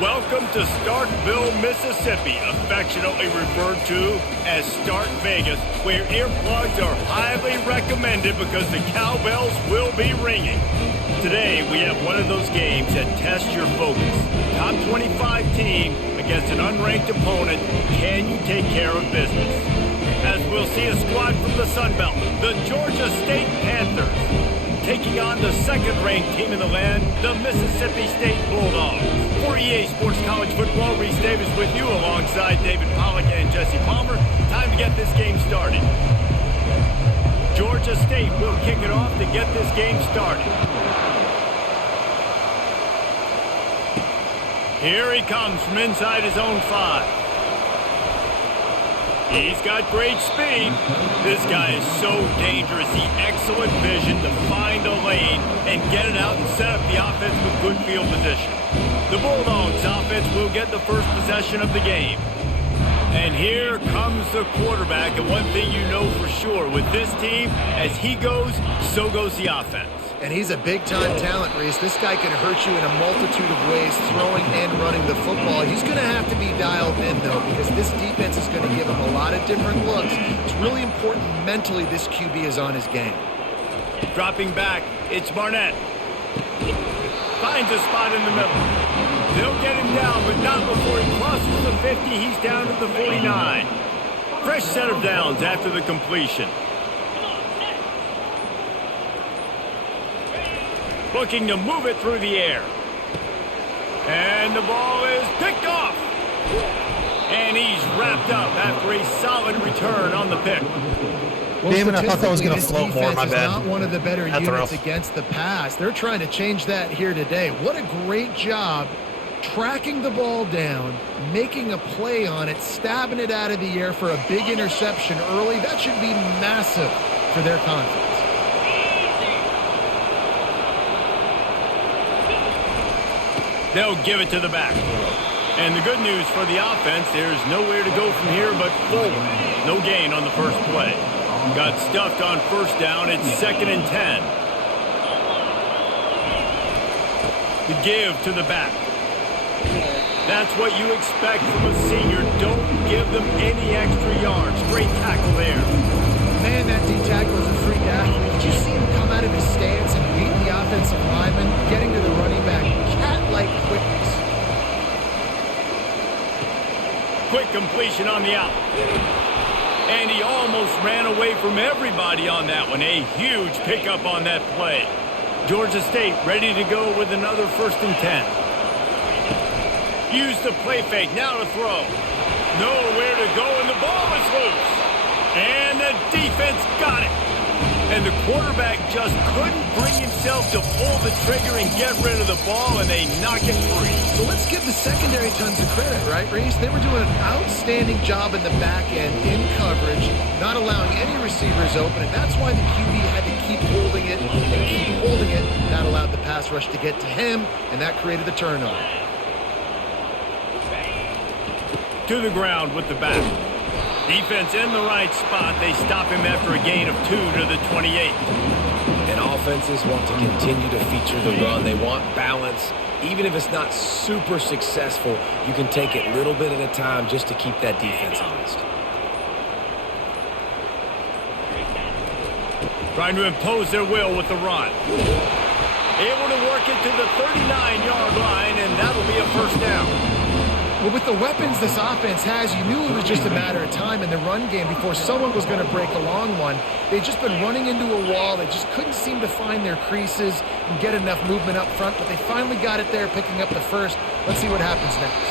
Welcome to Starkville, Mississippi, affectionately referred to as Stark Vegas, where earplugs are highly recommended because the cowbells will be ringing. Today, we have one of those games that tests your focus. Top 25 team against an unranked opponent. Can you take care of business? As we'll see a squad from the Sun Belt, the Georgia State Panthers, taking on the second-ranked team in the land, the Mississippi State Bulldogs. For EA Sports College Football, Reese Davis with you alongside David Pollack and Jesse Palmer. Time to get this game started. Georgia State will kick it off to get this game started. Here he comes from inside his own 5. He's got great speed. This guy is so dangerous. He excellent vision to find a lane and get it out and set up the offense with good field position. The Bulldogs offense will get the first possession of the game. And here comes the quarterback. And one thing you know for sure with this team, as he goes, so goes the offense. And he's a big-time talent, Reese. This guy can hurt you in a multitude of ways, throwing and running the football. He's going to have to be dialed in, though, because this defense is going to give him a lot of different looks. It's really important mentally this QB is on his game. Dropping back, it's Barnett. Finds a spot in the middle. They'll get him down, but not before he crosses the 50. He's down to the 49. Fresh set of downs after the completion. Looking to move it through the air. And the ball is picked off. And he's wrapped up after a solid return on the pick. Well, damn it, I thought that was going to float more, my bad. Not one of the better units against the pass. They're trying to change that here today. What a great job tracking the ball down, making a play on it, stabbing it out of the air for a big interception early. That should be massive for their confidence. They'll give it to the back. And the good news for the offense, there's nowhere to go from here but forward. No gain on the first play. Got stuffed on first down. It's 2nd and 10. The give to the back. That's what you expect from a senior. Don't give them any extra yards. Great tackle there. Man, that D-tackle is a freak athlete. Did you see him come out of his stance and beat the offensive lineman, getting to the running back? Cat-like quickness. Quick completion on the out. And he almost ran away from everybody on that one. A huge pickup on that play. Georgia State ready to go with another 1st and 10. Use the play fake. Now to throw. Nowhere to go, and the ball is loose. And the defense got it. And the quarterback just couldn't bring himself to pull the trigger and get rid of the ball, and they knock it free. So let's give the secondary tons of credit, right, Reese? They were doing an outstanding job in the back end, in coverage, not allowing any receivers open, and that's why the QB had to keep holding it and keep holding it. That allowed the pass rush to get to him, and that created the turnover. To the ground with the back. Defense in the right spot. They stop him after a gain of 2 to the 28. And offenses want to continue to feature the run. They want balance. Even if it's not super successful, you can take it little bit at a time just to keep that defense honest. Trying to impose their will with the run. Able to work it to the 39-yard line, and that'll be a 1st down. Well, with the weapons this offense has, you knew it was just a matter of time in the run game before someone was going to break a long one. They've just been running into a wall. They just couldn't seem to find their creases and get enough movement up front, but they finally got it there, picking up the first. Let's see what happens next.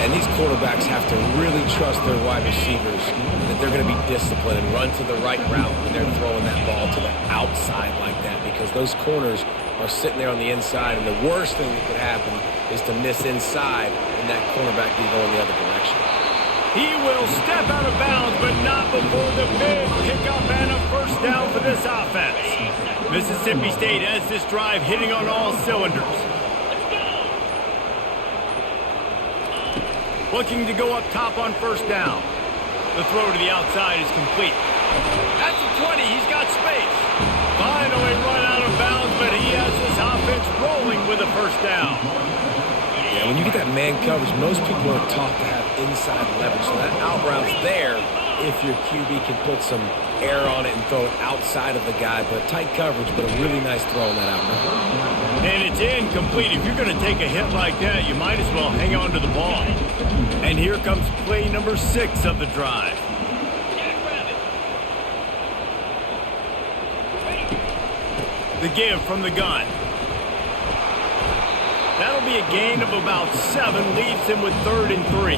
And these quarterbacks have to really trust their wide receivers that they're going to be disciplined and run to the right route when they're throwing that ball to the outside like that, because those corners are sitting there on the inside, and the worst thing that could happen is to miss inside and that cornerback be going the other direction. He will step out of bounds, but not before the big pickup and a 1st down for this offense. Mississippi State has this drive hitting on all cylinders. Looking to go up top on 1st down. The throw to the outside is complete. That's a 20. He's got space. Finally run out of bounds, but he has this offense rolling with a 1st down. And when you get that man coverage, most people are taught to have inside leverage. So that out route's there if your QB can put some air on it and throw it outside of the guy. But tight coverage, but a really nice throw on that out route. And it's incomplete. If you're going to take a hit like that, you might as well hang on to the ball. And here comes play number 6 of the drive. The give from the gun. That'll be a gain of about 7, leaves him with 3rd and 3.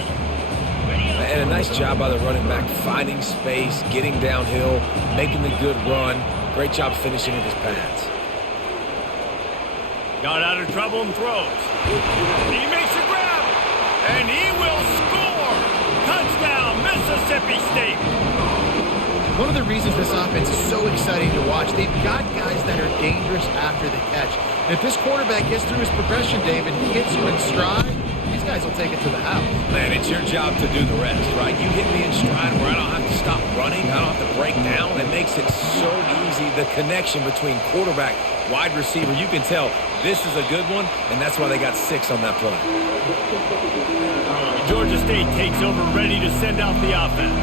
And a nice job by the running back, finding space, getting downhill, making the good run. Great job finishing with his pads. Got out of trouble and throws. He makes a grab, and he will score. Touchdown, Mississippi State. One of the reasons this offense is so exciting to watch, they've got guys that are dangerous after the catch. And if this quarterback gets through his progression, David, he hits you in stride, these guys will take it to the house. Man, it's your job to do the rest, right? You hit me in stride where I don't have to stop running, I don't have to break down. It makes it so easy. The connection between quarterback, wide receiver, you can tell this is a good one, and that's why they got 6 on that play. Georgia State takes over, ready to send out the offense.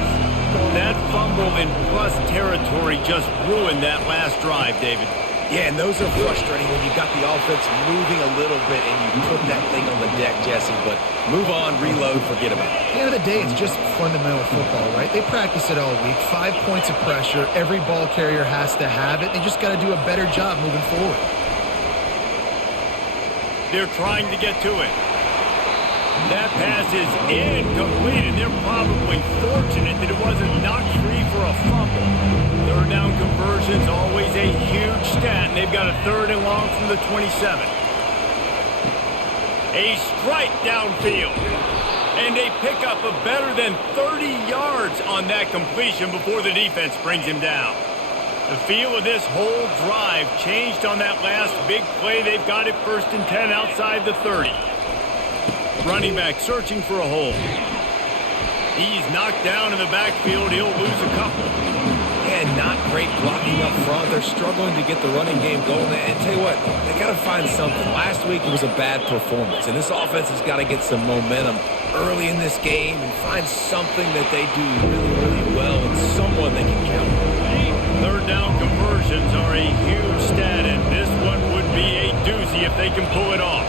That fumble in plus territory just ruined that last drive, David. Yeah, and those are frustrating when you got the offense moving a little bit and you put that thing on the deck, Jesse. But move on, reload, forget about it. At the end of the day, it's just fundamental football, right? They practice it all week. 5 points of pressure. Every ball carrier has to have it. They just got to do a better job moving forward. They're trying to get to it. That pass is incomplete, and they're probably fortunate that it wasn't knocked free for a fumble. 3rd down conversion's always a huge stat, and they've got a 3rd and long from the 27. A strike downfield, and they pick up a better than 30 yards on that completion before the defense brings him down. The feel of this whole drive changed on that last big play. They've got it 1st and 10 outside the 30. Running back searching for a hole. He's knocked down in the backfield. He'll lose a couple. And not great blocking up front. They're struggling to get the running game going. And tell you what, they got to find something. Last week it was a bad performance, and this offense has got to get some momentum early in this game and find something that they do really, really well and someone they can count on. 3rd down conversions are a huge stat, and this one would be a doozy if they can pull it off.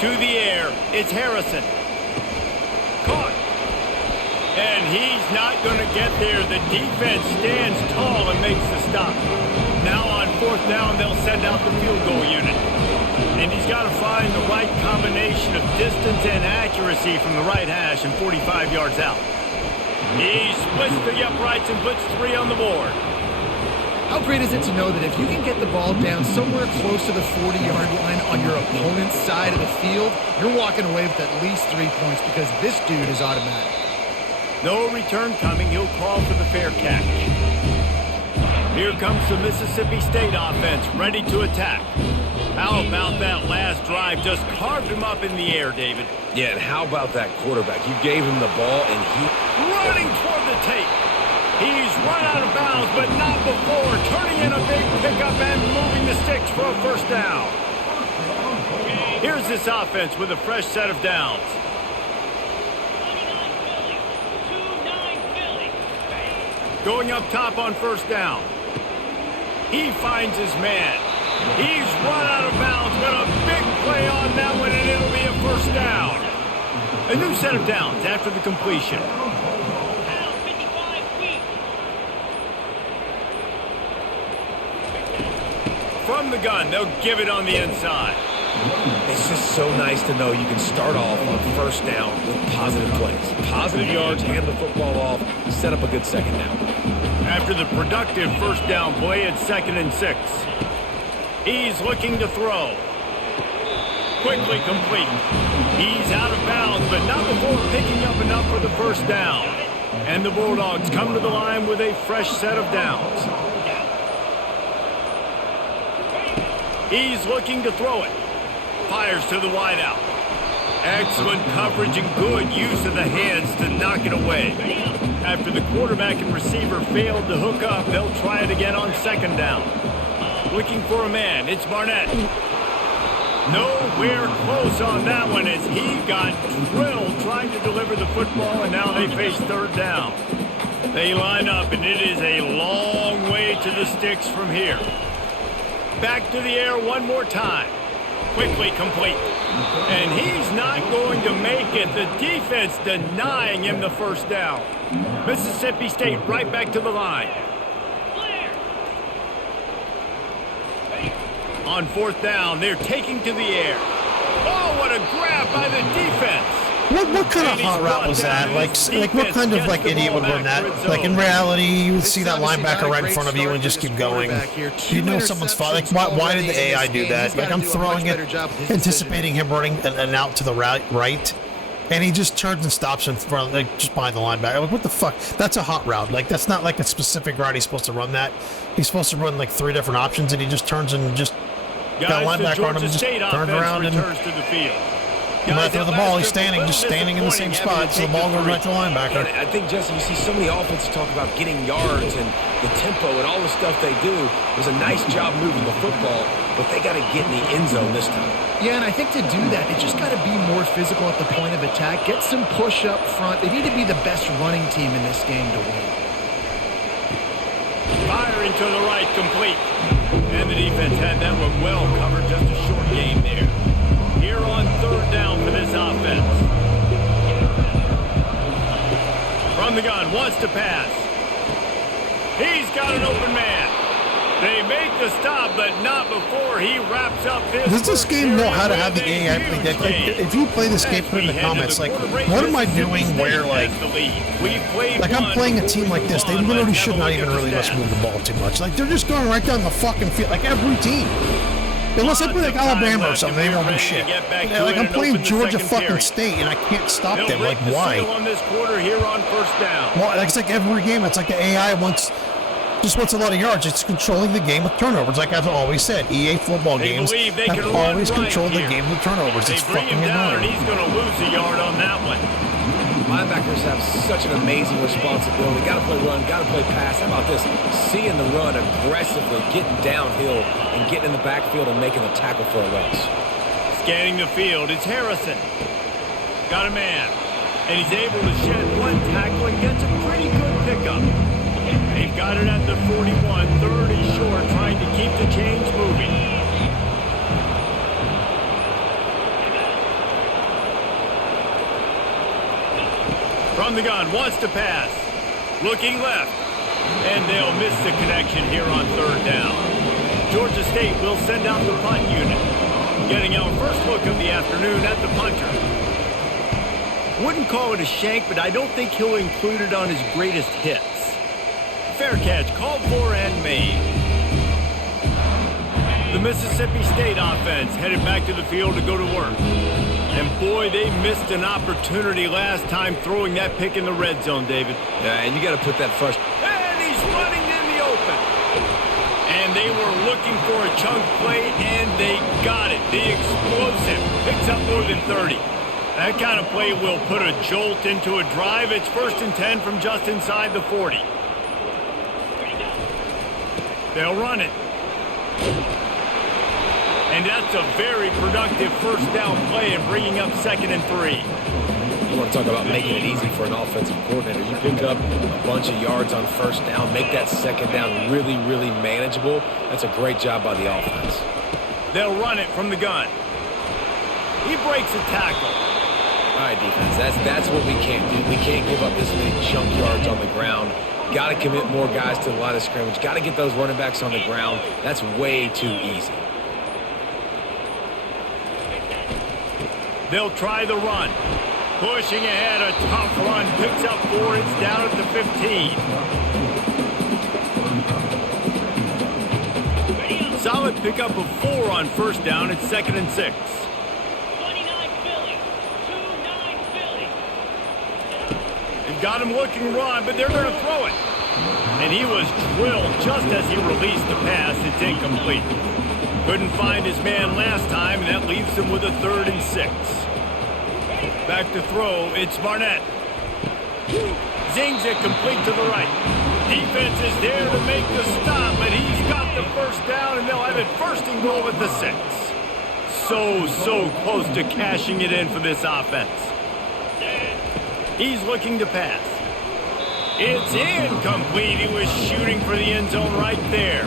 To the air, it's Harrison. Caught. And he's not going to get there. The defense stands tall and makes the stop. Now on 4th down, they'll send out the field goal unit. And he's got to find the right combination of distance and accuracy from the right hash and 45 yards out. He splits the uprights and puts 3 on the board. How great is it to know that if you can get the ball down somewhere close to the 40-yard line on your opponent's side of the field, you're walking away with at least 3 points because this dude is automatic. No return coming. He'll call for the fair catch. Here comes the Mississippi State offense, ready to attack. How about that last drive? Just carved him up in the air, David. Yeah, and how about that quarterback? You gave him the ball, and he... Running toward the tape. He's run out of bounds, but not before. Turning in a big pickup and moving the sticks for a 1st down. Here's this offense with a fresh set of downs. Going up top on 1st down. He finds his man. He's run out of bounds, but a big play on that one, and it'll be a 1st down. A new set of downs after the completion. From the gun, they'll give it on the inside. It's just so nice to know you can start off on 1st down with positive plays. Positive yards, hand the football off, set up a good 2nd down. After the productive 1st down play, it's 2nd and 6. He's looking to throw. Quickly complete. He's out of bounds, but not before picking up enough for the 1st down. And the Bulldogs come to the line with a fresh set of downs. He's looking to throw it. Fires to the wideout. Excellent coverage and good use of the hands to knock it away. After the quarterback and receiver failed to hook up, they'll try it again on 2nd down. Looking for a man. It's Barnett. Nowhere close on that one as he got drilled trying to deliver the football, and now they face third down. They line up, and it is a long way to the sticks from here. Back to the air one more time. Quickly complete. And he's not going to make it. The defense denying him the first down. Mississippi State right back to the line. On fourth down, they're taking to the air. Oh, what a grab by the defense. What kind of hot route was that? Like what kind of idiot would run that? Like in reality, you would see that linebacker right in front of you and just keep going. You know someone's fault. Like why did the AI do that? Like I'm throwing it, anticipating him running an out to the right, and he just turns and stops in front, like just behind the linebacker. Like what the fuck? That's a hot route. Like that's not like a specific route he's supposed to run that. He's supposed to run like 3 different options, and he just turns and just got a linebacker on him and just turns around and. When I throw the ball, he's just standing in the same spot, so the ball goes right to the linebacker. I think, Jesse, you see so many offenses talk about getting yards and the tempo and all the stuff they do. It was a nice job moving the football, but they got to get in the end zone this time. Yeah, and I think to do that, they just got to be more physical at the point of attack, get some push up front. They need to be the best running team in this game to win. Firing to the right, complete. And the defense had that one well covered, just a short game there. Here on third down for this offense. From the gun, wants to pass. He's got an open man. They make the stop, but not before he wraps up this. Does this game know how to have the AI play that? Like, if you play this game, put in the comments, like, what am I doing where, like I'm playing a team like this, they literally should not even really must move the ball too much. Like, they're just going right down the fucking field, like every team. Unless I play like Alabama or something, they won't do shit. Like I'm playing Georgia fucking State and I can't stop them. Like why? Well, it's like every game. It's like the AI just wants a lot of yards. It's controlling the game with turnovers. Like I've always said, EA football games have always controlled the game with turnovers. It's fucking annoying. He's going to lose a yard on that one. Linebackers have such an amazing responsibility. Got to play run, got to play pass. How about this? Seeing the run aggressively, getting downhill, and getting in the backfield and making the tackle for a loss. Scanning the field, it's Harrison. Got a man. And he's able to shed one tackle and gets a pretty good pickup. They've got it at the 41, 30 short, trying to keep the chains moving. From the gun, wants to pass. Looking left. And they'll miss the connection here on third down. Georgia State will send out the punt unit. Getting our first look of the afternoon at the punter. Wouldn't call it a shank, but I don't think he'll include it on his greatest hits. Fair catch, called for and made. The Mississippi State offense headed back to the field to go to work. And boy, they missed an opportunity last time throwing that pick in the red zone, David. Yeah, and you got to put that first. And he's running in the open. And they were looking for a chunk play, and they got it. The explosive picks up more than 30. That kind of play will put a jolt into a drive. It's 1st and 10 from just inside the 40. They'll run it. And that's a very productive first down play and bringing up 2nd and 3. You want to talk about making it easy for an offensive coordinator. You pick up a bunch of yards on first down, make that 2nd down really, really manageable. That's a great job by the offense. They'll run it from the gun. He breaks a tackle. All right, defense, that's what we can't do. We can't give up this many junk yards on the ground. Got to commit more guys to the line of scrimmage. Got to get those running backs on the ground. That's way too easy. They'll try the run. Pushing ahead, a tough run. Picks up 4. It's down at the 15. Solid pickup of 4 on first down. It's 2nd and 6. 29 Philly. 2-9 Philly. They've got him looking run, but they're going to throw it. And he was drilled just as he released the pass. It's incomplete. Couldn't find his man last time, and that leaves him with a 3rd and 6. Back to throw, it's Barnett. Zings it complete to the right. Defense is there to make the stop, but he's got the first down, and they'll have it 1st and goal at the 6. so close to cashing it in for this offense. He's looking to pass. It's incomplete. He was shooting for the end zone right there.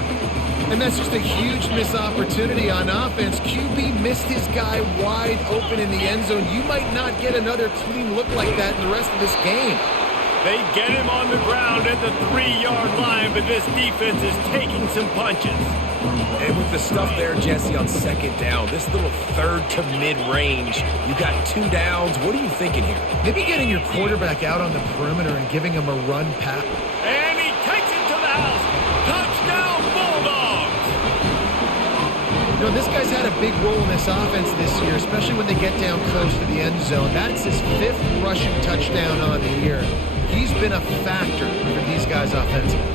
And that's just a huge missed opportunity on offense. QB missed his guy wide open in the end zone. You might not get another clean look like that in the rest of this game. They get him on the ground at the 3-yard line, but this defense is taking some punches. And with the stuff there, Jesse, on second down, this little third to mid-range, you got 2 downs. What are you thinking here? Maybe getting your quarterback out on the perimeter and giving him a run pass. And he takes it to the house. Touchdown, Bulldogs! You know, this guy's had a big role in this offense this year, especially when they get down close to the end zone. That's his 5th rushing touchdown on the year. He's been a factor for these guys offensively.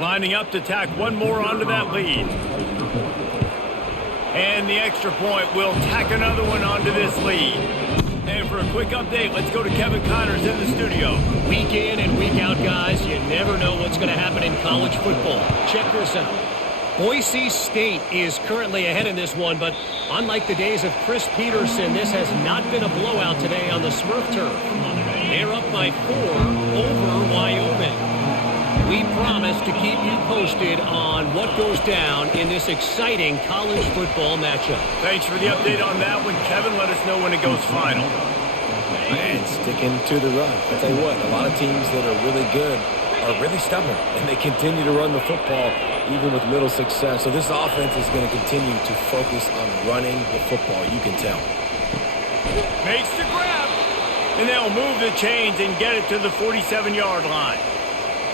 Lining up to tack one more onto that lead. And the extra point will tack another one onto this lead. And for a quick update, let's go to Kevin Connors in the studio. Week in and week out, guys, you never know what's going to happen in college football. Check this out. Boise State is currently ahead in this one, but unlike the days of Chris Peterson, this has not been a blowout today on the Smurf turf. They're up by 4 over Wyoming. We promise to keep you posted on what goes down in this exciting college football matchup. Thanks for the update on that one, Kevin. Let us know when it goes final. Man, sticking to the run. I'll tell you what, a lot of teams that are really good are really stubborn, and they continue to run the football even with little success. So this offense is going to continue to focus on running the football, you can tell. Makes the grab, and they'll move the chains and get it to the 47-yard line.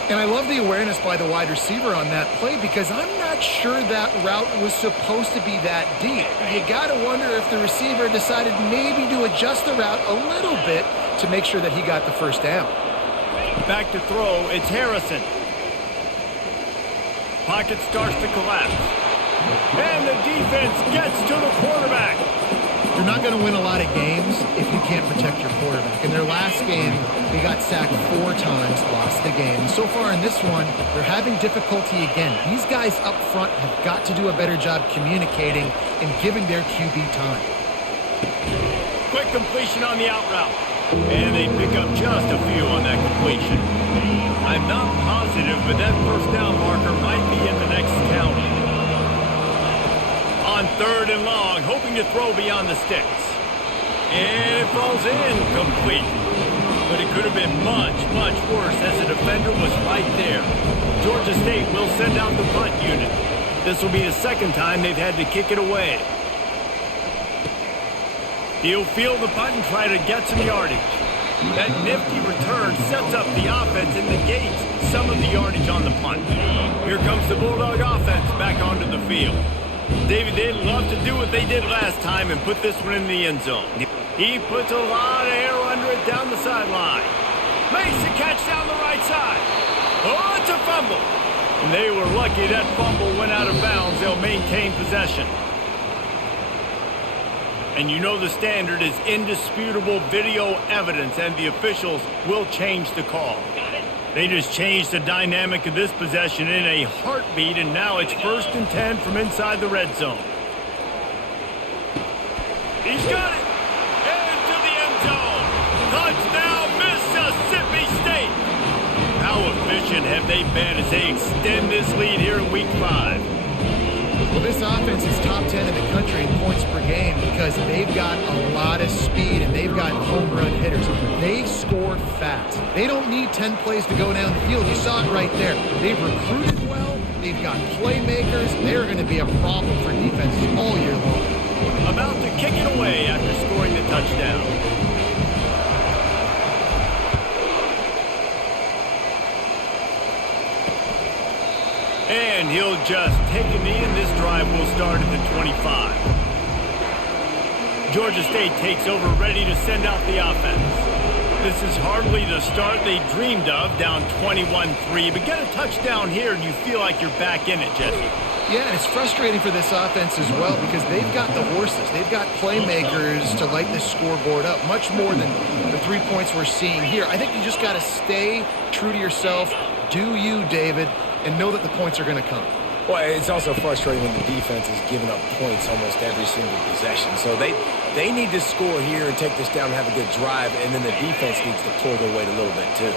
And I love the awareness by the wide receiver on that play because I'm not sure that route was supposed to be that deep. You got to wonder if the receiver decided maybe to adjust the route a little bit to make sure that he got the first down. Back to throw, it's Harrison. Pocket starts to collapse. And the defense gets to the quarterback. You're not going to win a lot of games if you can't protect your quarterback. In their last game, they got sacked 4 times, lost the game. And so far in this one, they're having difficulty again. These guys up front have got to do a better job communicating and giving their QB time. Quick completion on the out route. And they pick up just a few on that completion. I'm not positive, but that first down marker might be in the next county. On 3rd and long, hoping to throw beyond the sticks. And it falls incomplete. But it could have been much worse as the defender was right there. Georgia State will send out the punt unit. This will be the second time they've had to kick it away. He'll field the punt and try to get some yardage. That nifty return sets up the offense and negates some of the yardage on the punt. Here comes the Bulldog offense back onto the field. David, they'd love to do what they did last time and put this one in the end zone. He puts a lot of air under it down the sideline. Makes the catch down the right side. Oh, it's a fumble. And they were lucky that fumble went out of bounds. They'll maintain possession. And you know the standard is indisputable video evidence, and the officials will change the call. They just changed the dynamic of this possession in a heartbeat, and now it's 1st and 10 from inside the red zone. He's got it! Into the end zone! Touchdown, Mississippi State! How efficient have they been as they extend this lead here in Week 5? Well, this offense is top 10 in the country in points per game because they've got a lot of speed and they've got home run hitters. They score fast. They don't need 10 plays to go down the field. You saw it right there. They've recruited well. They've got playmakers. They're going to be a problem for defenses all year long. About to kick it away after scoring the touchdown. And he'll just take a knee, and this drive will start at the 25. Georgia State takes over, ready to send out the offense. This is hardly the start they dreamed of, down 21-3. But get a touchdown here, and you feel like you're back in it, Jesse. Yeah, and it's frustrating for this offense as well because they've got the horses. They've got playmakers to light this scoreboard up, much more than the 3 points we're seeing here. I think you just got to stay true to yourself, do you, David, and know that the points are going to come. Well, it's also frustrating when the defense is giving up points almost every single possession. So they need to score here and take this down and have a good drive, and then the defense needs to pull their weight a little bit too.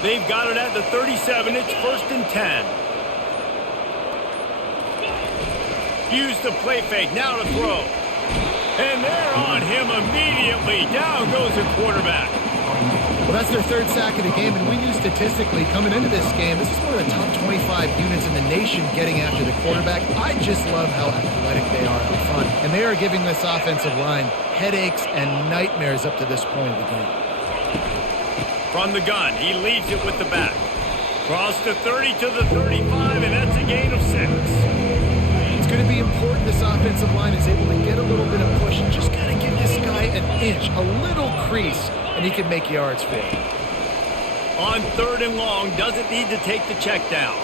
They've got it at the 37. It's 1st and 10. Use the play fake. Now to throw. And they're on him immediately. Down goes the quarterback. Well, that's their 3rd sack of the game, and we knew statistically coming into this game, this is one of the top 25 units in the nation getting after the quarterback. I just love how athletic they are up front, and they are giving this offensive line headaches and nightmares up to this point of the game. From the gun, he leads it with the back. Cross the 30 to the 35, and that's a gain of 6. It's going to be important this offensive line is able to get a little bit of push and just got to give this guy an inch, a little crease, and he can make yards for it. On 3rd and long, doesn't need to take the check down.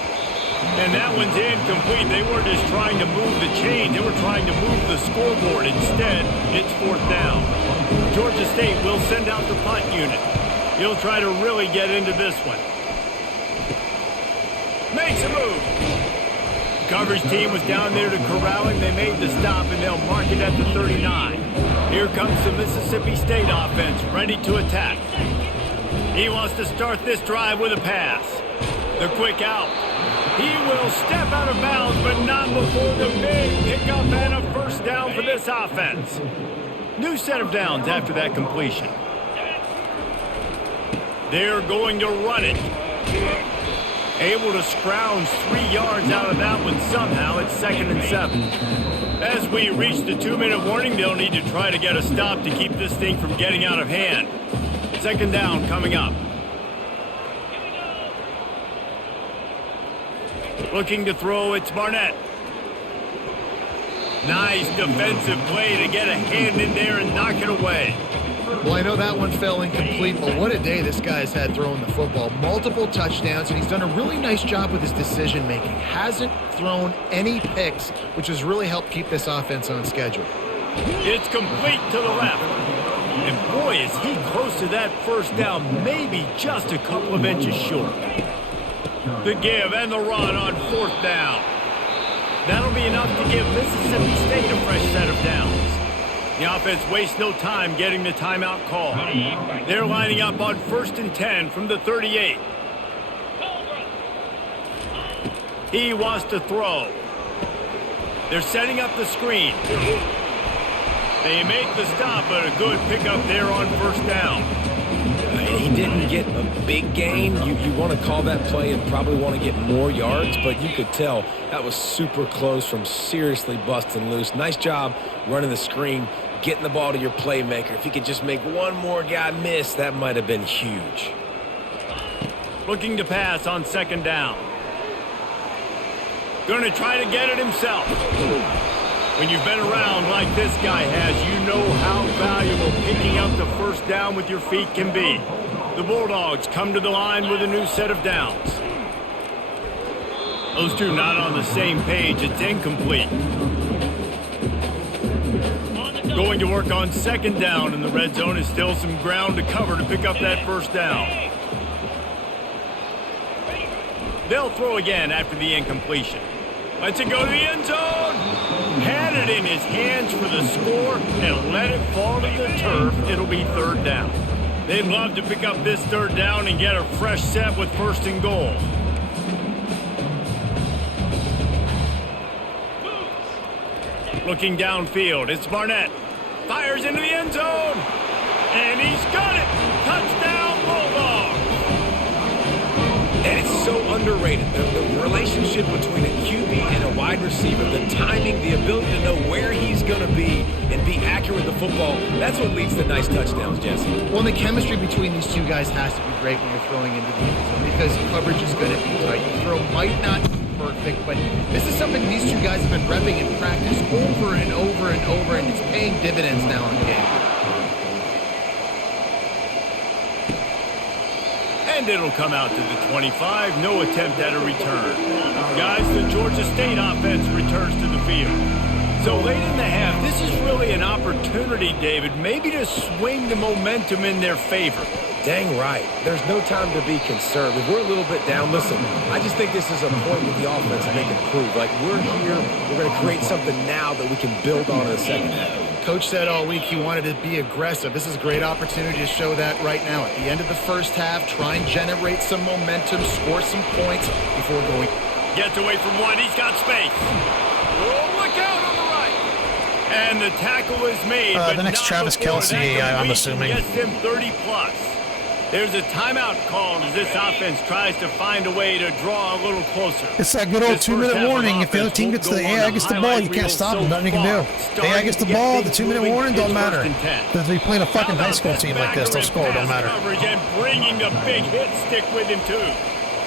And that one's incomplete. They weren't just trying to move the chain. They were trying to move the scoreboard. Instead, it's 4th down. Georgia State will send out the punt unit. He'll try to really get into this one. Makes a move. Coverage team was down there to corral him. They made the stop, and they'll mark it at the 39. Here comes the Mississippi State offense, ready to attack. He wants to start this drive with a pass. The quick out. He will step out of bounds, but not before the big pickup and a 1st down for this offense. New set of downs after that completion. They're going to run it. Able to scrounge 3 yards out of that one somehow. It's 2nd and 7. As we reach the 2-minute warning, they'll need to try to get a stop to keep this thing from getting out of hand. 2nd down coming up. Looking to throw, it's Barnett. Nice defensive play to get a hand in there and knock it away. Well, I know that one fell incomplete, but what a day this guy's had throwing the football. Multiple touchdowns, and he's done a really nice job with his decision-making. Hasn't thrown any picks, which has really helped keep this offense on schedule. It's complete to the left. And boy, is he close to that 1st down, maybe just a couple of inches short. The give and the run on 4th down. That'll be enough to give Mississippi State a fresh set of downs. The offense wastes no time getting the timeout call. They're lining up on 1st and 10 from the 38. He wants to throw. They're setting up the screen. They make the stop, but a good pickup there on 1st down. He didn't get a big gain. You want to call that play and probably want to get more yards, but you could tell that was super close from seriously busting loose. Nice job running the screen, getting the ball to your playmaker. If he could just make one more guy miss, that might have been huge. Looking to pass on 2nd down. Going to try to get it himself. When you've been around like this guy has, you know how valuable picking up the 1st down with your feet can be. The Bulldogs come to the line with a new set of downs. Those two not on the same page. It's incomplete. Going to work on 2nd down, and the red zone is still some ground to cover to pick up that 1st down. They'll throw again after the incompletion. Lets it go to the end zone. Had it in his hands for the score and let it fall to the turf. It'll be 3rd down. They'd love to pick up this 3rd down and get a fresh set with 1st and goal. Looking downfield, it's Barnett. Fires into the end zone. And he's got it. Touchdown, Bulldogs. And it's so underrated. The relationship between a QB and a wide receiver, the timing, the ability to know where he's going to be and be accurate with the football, that's what leads to nice touchdowns, Jesse. Well, the chemistry between these two guys has to be great when you're throwing into the end zone because coverage is going to be tight. The throw might not be perfect, but this is something these two guys have been repping in practice over and over and over, and it's paying dividends now in the game. And And it'll come out to the 25. No attempt at a return. Guys, the Georgia State offense returns to the field. So late in the half, this is really an opportunity, David, maybe to swing the momentum in their favor. Dang right. There's no time to be concerned. If we're a little bit down, listen, I just think this is a point with the offense that they can prove. Like, we're here, we're going to create something now that we can build on in the second half. Coach said all week he wanted to be aggressive. This is a great opportunity to show that right now. At the end of the first half, try and generate some momentum, score some points before going. Gets away from one. He's got space. Oh, look out on the right. And the tackle is made. But the next not Travis before Kelce, that I'm assuming. Gets him 30-plus. There's a timeout called as this offense tries to find a way to draw a little closer. It's that good old 2-minute warning. If the other team gets the AI gets the ball, you can't stop them. Nothing you can do. AI gets the ball, the 2-minute warning don't matter. If they're playing a fucking high school team like this, they'll score. Don't matter. And bringing the big hit stick with him too.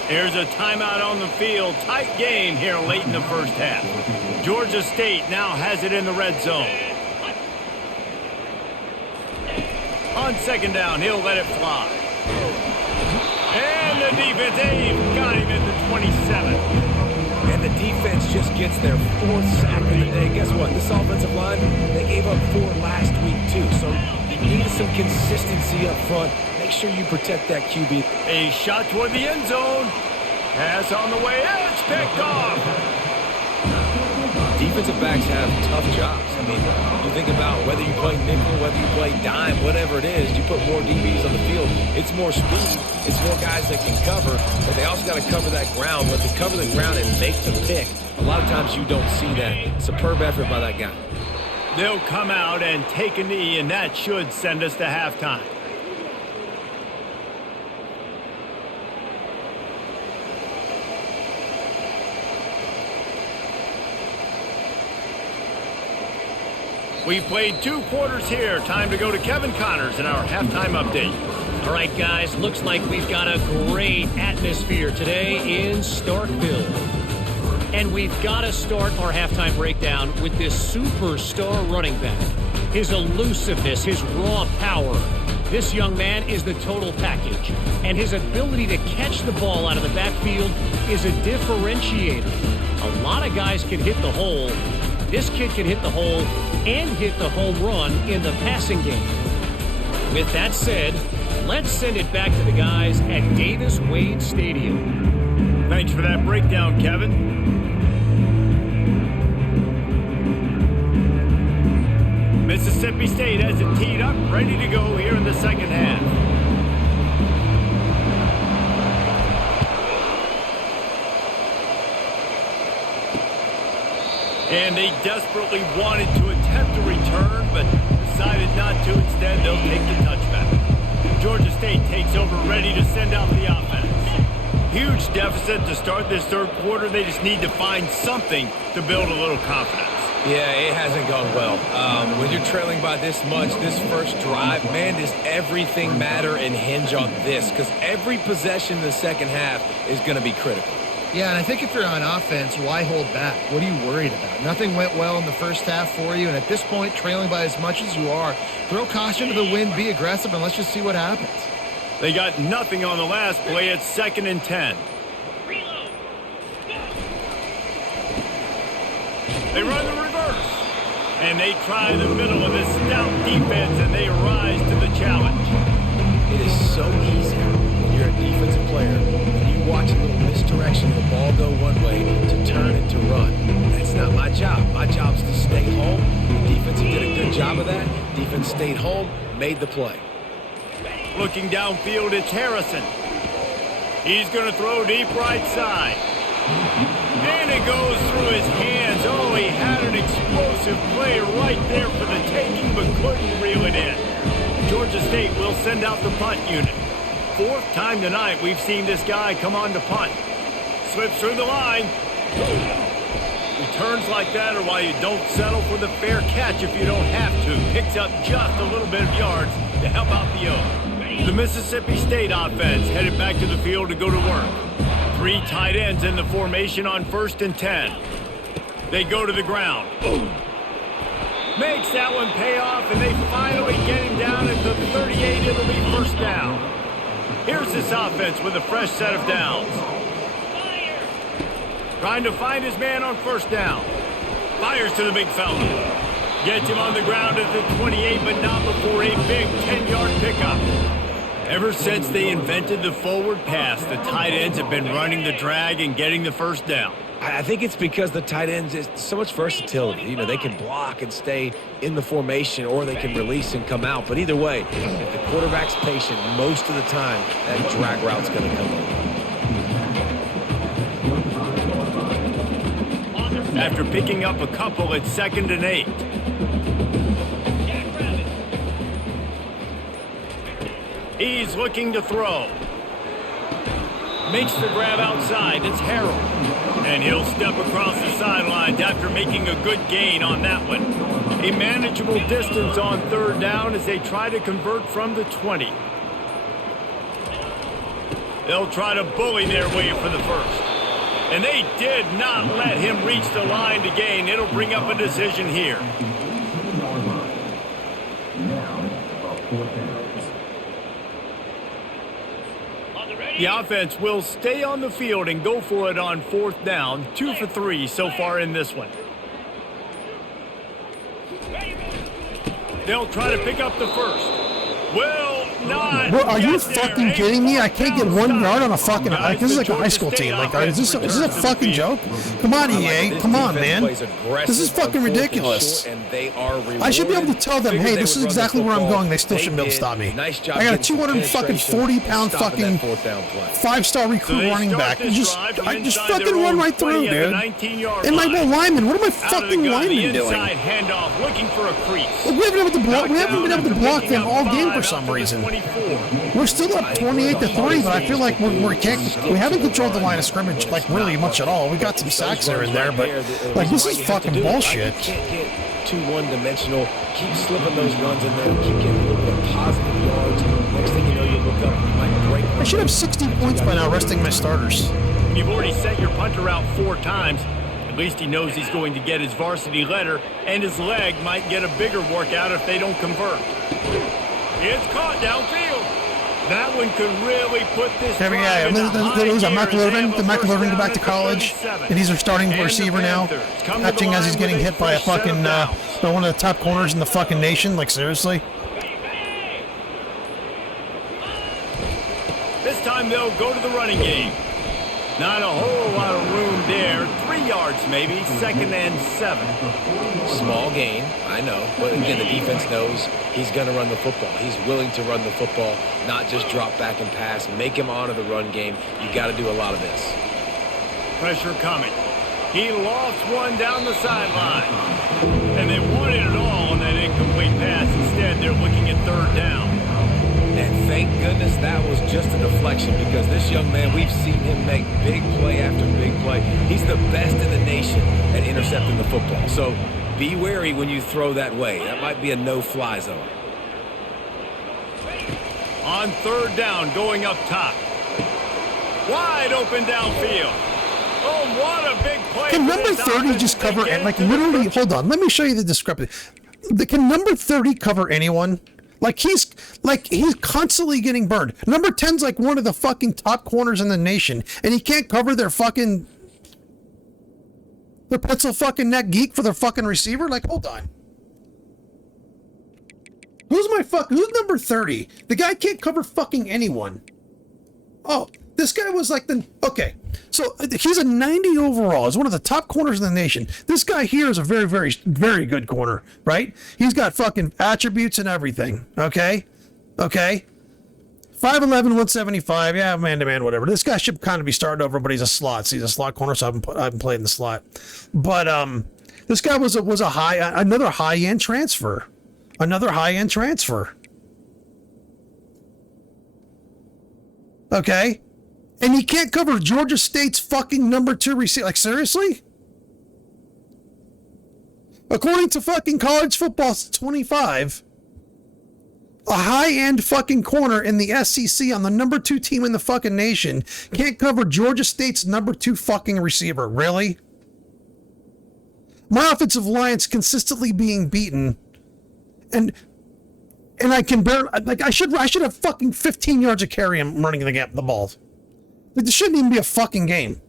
There's a timeout on the field. Tight game here late in the first half. Georgia State now has it in the red zone. On second down, he'll let it fly. And the defense, they've got him at the 27. And the defense just gets their fourth sack of the day. Guess what? This offensive line, they gave up 4 last week too. So you need some consistency up front. Make sure you protect that QB. A shot toward the end zone. Pass on the way. It's picked off. Defensive backs have tough jobs. I mean, you think about whether you play nickel, whether you play dime, whatever it is, you put more DBs on the field. It's more speed. It's more guys that can cover, but they also got to cover that ground. But to cover the ground and make the pick, a lot of times you don't see that. Superb effort by that guy. They'll come out and take a knee, and that should send us to halftime. We've played 2 quarters here. Time to go to Kevin Connors in our halftime update. All right, guys, looks like we've got a great atmosphere today in Starkville. And we've got to start our halftime breakdown with this superstar running back. His elusiveness, his raw power. This young man is the total package. And his ability to catch the ball out of the backfield is a differentiator. A lot of guys can hit the hole. This kid can hit the hole and hit the home run in the passing game. With that said, let's send it back to the guys at Davis Wade Stadium. Thanks for that breakdown, Kevin. Mississippi State has it teed up, ready to go here in the second half. And they desperately wanted to attempt a return, but decided not to. Instead, they'll take the touchback. Georgia State takes over, ready to send out the offense. Huge deficit to start this third quarter. They just need to find something to build a little confidence. Yeah, it hasn't gone well. When you're trailing by this much, this first drive, man, does everything matter and hinge on this? Because every possession in the second half is going to be critical. Yeah, and I think if you're on offense, why hold back? What are you worried about? Nothing went well in the first half for you, and at this point, trailing by as much as you are, throw caution to the wind, be aggressive, and let's just see what happens. They got nothing on the last play. It's 2nd and 10. Reload. They run the reverse. And they try the middle of this stout defense, and they rise to the challenge. It is so easy when you're a defensive player, when you watch a little misdirection, the ball go one way, to turn and to run. That's not my job. My job is to stay home. The defense did a good job of that. Defense stayed home, made the play. Looking downfield, it's Harrison. He's going to throw deep right side. And it goes through his hands. Oh, he had an explosive play right there for the taking, but couldn't reel it in. Georgia State will send out the punt unit. 4th time tonight we've seen this guy come on to punt. Slips through the line. Returns like that are why you don't settle for the fair catch if you don't have to. Picks up just a little bit of yards to help out the O. The Mississippi State offense headed back to the field to go to work. 3 tight ends in the formation on 1st and 10. They go to the ground. Makes that one pay off, and they finally get him down at the 38. It'll be 1st down. Here's this offense with a fresh set of downs. Fire. Trying to find his man on first down. Fires to the big fella. Gets him on the ground at the 28, but not before a big 10-yard pickup. Ever since they invented the forward pass, the tight ends have been running the drag and getting the first down. I think it's because the tight ends is so much versatility. You know, they can block and stay in the formation, or they can release and come out. But either way, if the quarterback's patient, most of the time, that drag route's going to come over. After picking up a couple at 2nd and 8. Jackrabbit. He's looking to throw. Makes the grab outside. It's Harrell. And he'll step across the sidelines after making a good gain on that one. A manageable distance on 3rd down as they try to convert from the 20. They'll try to bully their way for the first. And they did not let him reach the line to gain. It'll bring up a decision here. The offense will stay on the field and go for it on 4th down. 2 for 3 so far in this one. They'll try to pick up the first. Will not. Bro, are you get there. fucking kidding me? I can't get 1 yard on a fucking. Like, this is like a high school team. Like, is this a fucking joke? Come on, EA. Come on, man. This is fucking ridiculous. I should be able to tell them, hey, this is exactly where I'm going. They still shouldn't be able to stop me. I got a 240-pound fucking 5-star recruit running back. I just fucking run right through, dude. And my lineman, what are my fucking linemen doing? Handoff, looking for a crease. Like, we haven't been able to block them all game for some reason. We're still up 28-3, but I feel like we haven't controlled the line of scrimmage like really much at all. We got some sacks here and there, but like this is fucking bullshit. You can't get too one-dimensional. Keep slipping those runs in there. Keep getting a little bit of positive yards. Next thing you know, you look up, you might break. I should have 60 points by now, resting my starters. You've already sent your punter out 4 times. At least he knows he's going to get his varsity letter, and his leg might get a bigger workout if they don't convert. It's caught downfield. That one could really put this. There we go. There's a McLaurin. The McLaurin go back to college, and he's our starting receiver now. Catching as he's getting hit by a fucking one of the top corners in the fucking nation. Like seriously. This time they'll go to the running game. Not a whole lot of room there. 3 yards maybe. 2nd and 7. Small gain, I know. But again, the defense knows he's going to run the football. He's willing to run the football, not just drop back and pass. Make him honor the run game. You got to do a lot of this. Pressure coming. He lost one down the sideline. And they wanted it all on that incomplete pass. Instead, they're looking at 3rd down. And thank goodness that was just a deflection, because this young man, we've seen him make big play after big play. He's the best in the nation at intercepting the football. So be wary when you throw that way. That might be a no-fly zone. On 3rd down, going up top. Wide open downfield. Oh, what a big play. Can number 30 just cover, like literally, hold on, let me show you the discrepancy. Can number 30 cover anyone? Like he's constantly getting burned. Number 10's like one of the fucking top corners in the nation, and he can't cover their pencil fucking neck geek for their fucking receiver. Like, hold on. Who's number 30? The guy can't cover fucking anyone. Oh, this guy was like okay. So he's a 90 overall. He's one of the top corners in the nation. This guy here is a very, very, very good corner, right? He's got fucking attributes and everything. Okay? 5'11", 175. Yeah, man-to-man, whatever. This guy should kind of be started over, but he's a slot. So he's a slot corner, so I haven't played in the slot. But this guy was another high-end transfer. Okay? And he can't cover Georgia State's fucking number 2 receiver. Like, seriously? According to fucking College Football 25, a high-end fucking corner in the SEC on the number 2 team in the fucking nation can't cover Georgia State's number 2 fucking receiver. Really? My offensive line's consistently being beaten. And and I can barely, like, I should have fucking 15 yards of carry him running the ball. Like, this shouldn't even be a fucking game.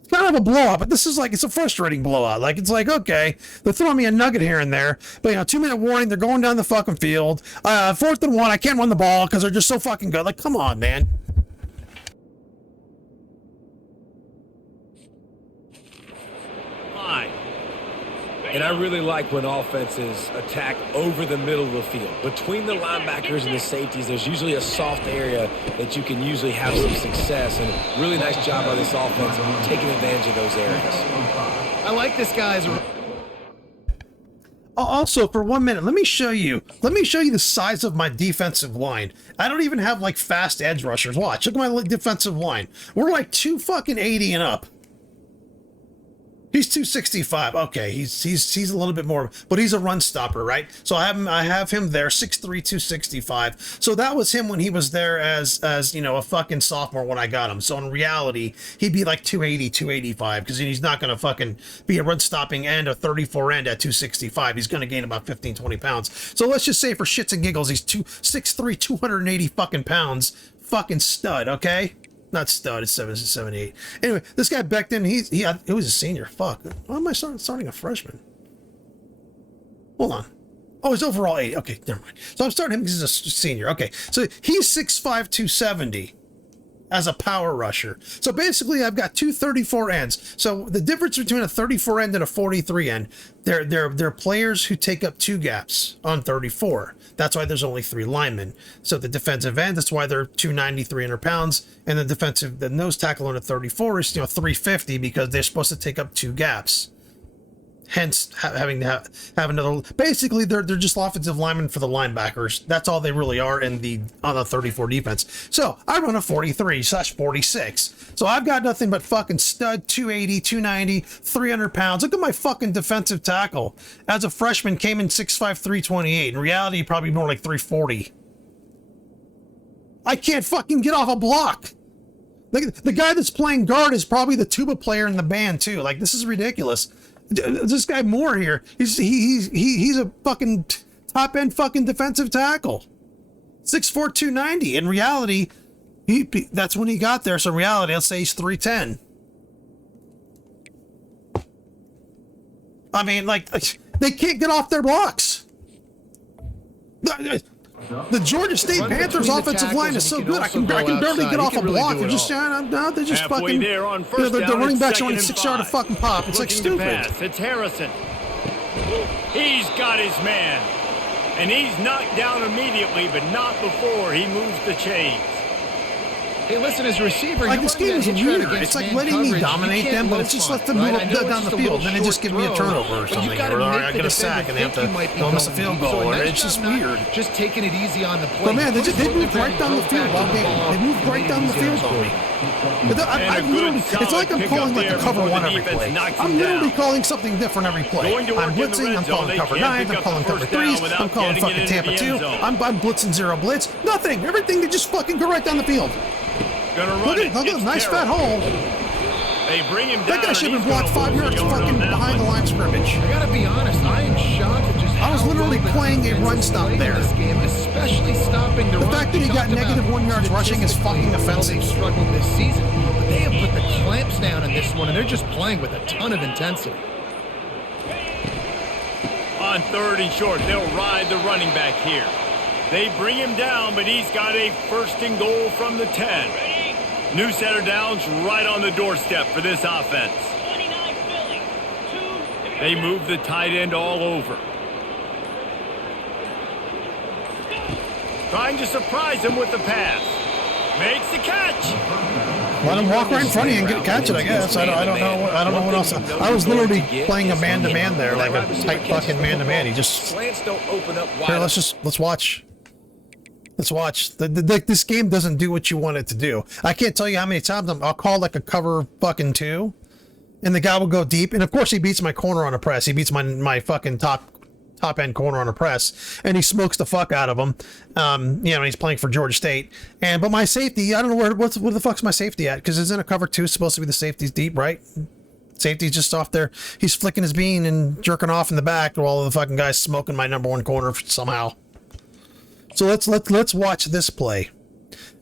It's kind of a blowout, but this is like, it's a frustrating blowout. Like, it's like, okay, they're throwing me a nugget here and there, but, 2-minute warning, they're going down the fucking field. 4th and 1, I can't run the ball because they're just so fucking good. Like, come on, man. And I really like when offenses attack over the middle of the field. Between the linebackers and the safeties, there's usually a soft area that you can usually have some success. And really nice job by this offense of taking advantage of those areas. I like this guy's. Also, for 1 minute, let me show you the size of my defensive line. I don't even have like fast edge rushers. Watch, look at my defensive line. We're like 280 and up. He's 265. Okay, he's a little bit more, but he's a run stopper, right? So I have him there, 6'3", 265. So that was him when he was there as a fucking sophomore when I got him. So in reality, he'd be like 280, 285 because he's not gonna fucking be a run stopping end, a 34 end at 265. He's gonna gain about 15, 20 pounds. So let's just say for shits and giggles, he's 6'3", 280 fucking pounds, fucking stud. Okay. Not stud, it's 7'8". Anyway, this guy Becton, he was a senior. Fuck. Why am I starting a freshman? Hold on. Oh, he's overall 8. Okay, never mind. So I'm starting him because he's a senior. Okay, so he's 6'5", 270 as a power rusher. So basically, I've got 234 ends. So the difference between a 34 end and a 43 end, they're players who take up 2 gaps on 34. That's why there's only 3 linemen. So the defensive end, that's why they're 290, 300 pounds. And the nose tackle on a 34 is 350 because they're supposed to take up 2 gaps. Hence having to have another. Basically, they're just offensive linemen for the linebackers. That's all they really are on the 34 defense. So I run a 43/46. So I've got nothing but fucking stud 280, 290, 300 pounds. Look at my fucking defensive tackle. As a freshman, came in 6'5", 328. In reality, probably more like 340. I can't fucking get off a block. The guy that's playing guard is probably the tuba player in the band too. Like, this is ridiculous. This guy Moore here, he's a fucking top end fucking defensive tackle. 6'4", 290. In reality, that's when he got there. So in reality, I'll say he's 310. I mean, like, they can't get off their blocks. The Georgia State Panthers offensive line is so good. I can barely get off a block. They're just they're just fucking. There on first the down, running back's second only and 6 yard of 5. fucking pop. It's like Looking to stupid. pass. It's Harrison. He's got his man. And he's knocked down immediately, but not before he moves the chains. Hey, listen, as a receiver, Like, this game is weird. It's like letting me dominate them, but it's just let them move down the field. Then they just give me a turnover or something. Or I get a sack and they have to go miss a field goal. Or it's just weird. Just taking it easy on the play. But man, they moved right down the field all game. They moved right down the field on me. It's like I'm calling like a cover 1 every play. I'm literally calling something different every play. I'm blitzing, I'm calling cover 9, I'm calling cover 3s, I'm calling fucking Tampa 2, I'm blitzing 0 blitz. Nothing. Everything, they just fucking go right down the field. Look at him, nice fat hole. They bring him down. That guy should have been blocked 5 yards fucking behind the line of scrimmage. I gotta be honest, I am shocked at just I was literally playing a run stop there. This game, especially stopping the fact that he got negative 1 yards rushing is fucking offensive. They've struggled this season, but they have put the clamps down in this one, and they're just playing with a ton of intensity. On 3rd and short, they'll ride the running back here. They bring him down, but he's got a 1st and goal from the 10. New center downs right on the doorstep for this offense. 29 Philly. 2. They move the tight end all over. Trying to surprise him with the pass. Makes the catch. Let him walk right in front of you and catch it, I guess. I don't know what else. I was literally playing a man-to-man there, like a tight fucking man-to-man. He just. Slants don't open up wide. Here, let's watch. Let's watch. This game doesn't do what you want it to do. I can't tell you how many times I'll call like a cover fucking 2, and the guy will go deep, and of course he beats my corner on a press. He beats my fucking top end corner on a press, and he smokes the fuck out of him. He's playing for Georgia State, but my safety, I don't know where the fuck's my safety at, because it's in a cover 2. It's supposed to be the safety's deep, right? Safety's just off there. He's flicking his bean and jerking off in the back while the fucking guy's smoking my number 1 corner somehow. So let's watch this play.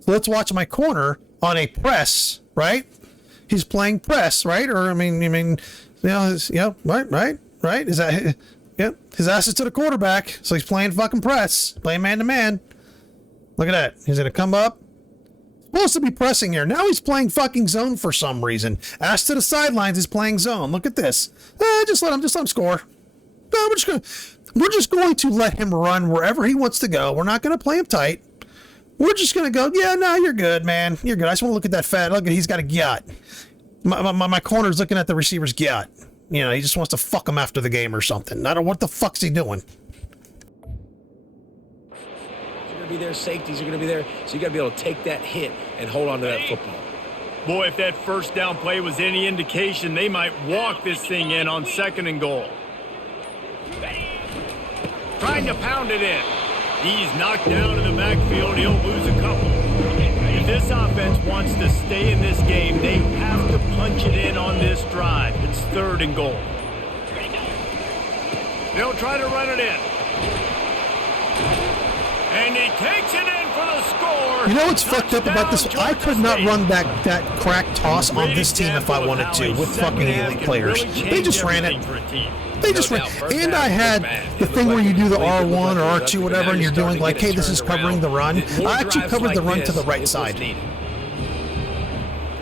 So let's watch my corner on a press, right? He's playing press, right? Or I mean, right? Is that his ass is to the quarterback, so he's playing fucking press, playing man to man. Look at that. He's gonna come up. Supposed to be pressing here. Now he's playing fucking zone for some reason. Ass to the sidelines, he's playing zone. Look at this. Just let him score. No, we're just going to let him run wherever he wants to go. We're not going to play him tight. We're just going to go, yeah, no, you're good, man. You're good. I just want to look at that fat. Look at, he's got a gyat. My corner's looking at the receiver's gyat. You know, he just wants to fuck him after the game or something. I don't, what the fuck's he doing? You're going to be there, safeties are going to be there, so you got to be able to take that hit and hold on to that football. Boy, if that first down play was any indication, they might walk this thing in on 2nd and goal. Trying to pound it in. He's knocked down in the backfield. He'll lose a couple. If this offense wants to stay in this game, they have to punch it in on this drive. It's 3rd and goal. They'll try to run it in. And he takes it in for the score. You know what's fucked up about this? I could not run that crack toss on this team if I wanted to with fucking elite players. They just ran it. They just ran. And I had the thing where you do the R1 or R2, whatever, and you're doing like, hey, this is covering the run. I actually covered the run to the right side.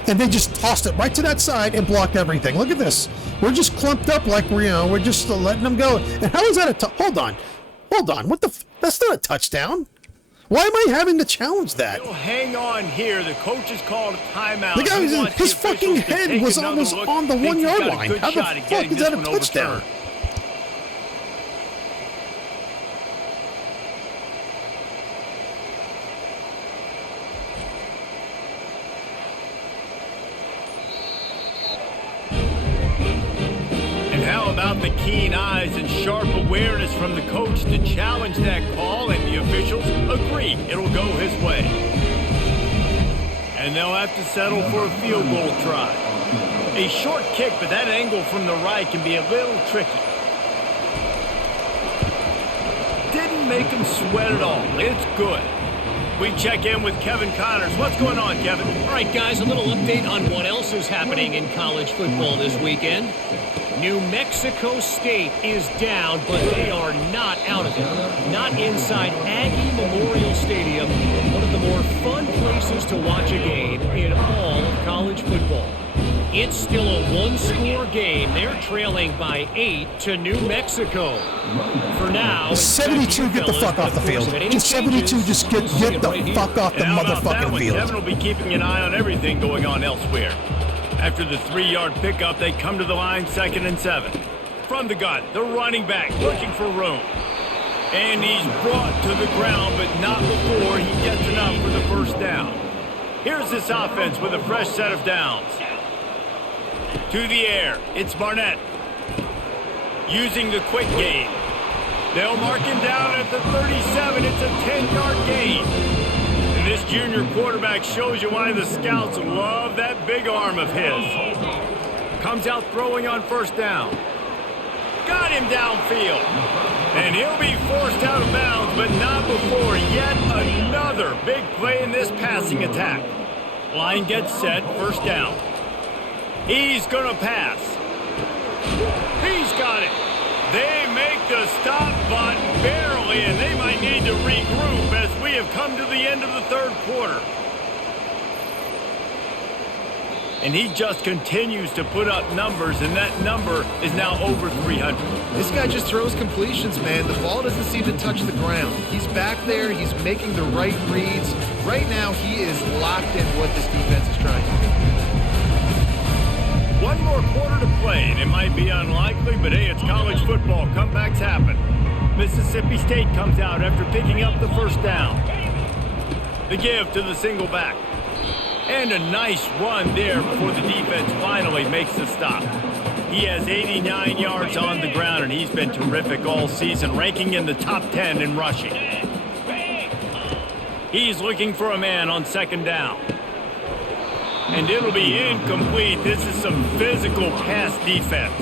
And they just tossed it right to that side and blocked everything. Look at this. We're just clumped up like we're just letting them go. And how is that a hold on. What the that's not a touchdown. Why am I having to challenge that? He'll hang on here. The coach has called a timeout. The guy, his fucking head was almost on the 1 yard line. How the fuck is that a touchdown? About the keen eyes and sharp awareness from the coach to challenge that call, and the officials agree it'll go his way. And they'll have to settle for a field goal try. A short kick, but that angle from the right can be a little tricky. Didn't make him sweat at all. It's good. We check in with Kevin Connors. What's going on, Kevin? All right, guys, a little update on what else is happening in college football this weekend. New Mexico State is down, but they are not out of it. Not inside Aggie Memorial Stadium, one of the more fun places to watch a game in all of college football. It's still a one-score game. They're trailing by 8 to New Mexico. For now, 72, get the fuck off the field. Just 72, just get the fuck off the motherfucking field. Kevin will be keeping an eye on everything going on elsewhere. After the 3-yard pickup, they come to the line, 2nd and 7. From the gun, the running back looking for room. And he's brought to the ground, but not before he gets enough for the first down. Here's this offense with a fresh set of downs. To the air, it's Barnett. Using the quick game. They'll mark him down at the 37. It's a 10-yard gain. And this junior quarterback shows you why the scouts love that big arm of his. Comes out throwing on first down. Got him downfield. And he'll be forced out of bounds, but not before yet another big play in this passing attack. Line gets set, first down. He's going to pass. He's got it. They make the stop, but barely, and they might need to regroup as we have come to the end of the third quarter. And he just continues to put up numbers, and that number is now over 300. This guy just throws completions, man. The ball doesn't seem to touch the ground. He's back there. He's making the right reads. Right now, he is locked in what this defense is trying to do. One more quarter to play, and it might be unlikely, but hey, it's college football. Comebacks happen. Mississippi State comes out after picking up the first down. The give to the single back. And a nice run there before the defense finally makes the stop. He has 89 yards on the ground, and he's been terrific all season, ranking in the top 10 in rushing. He's looking for a man on second down. And it'll be incomplete. This is some physical pass defense.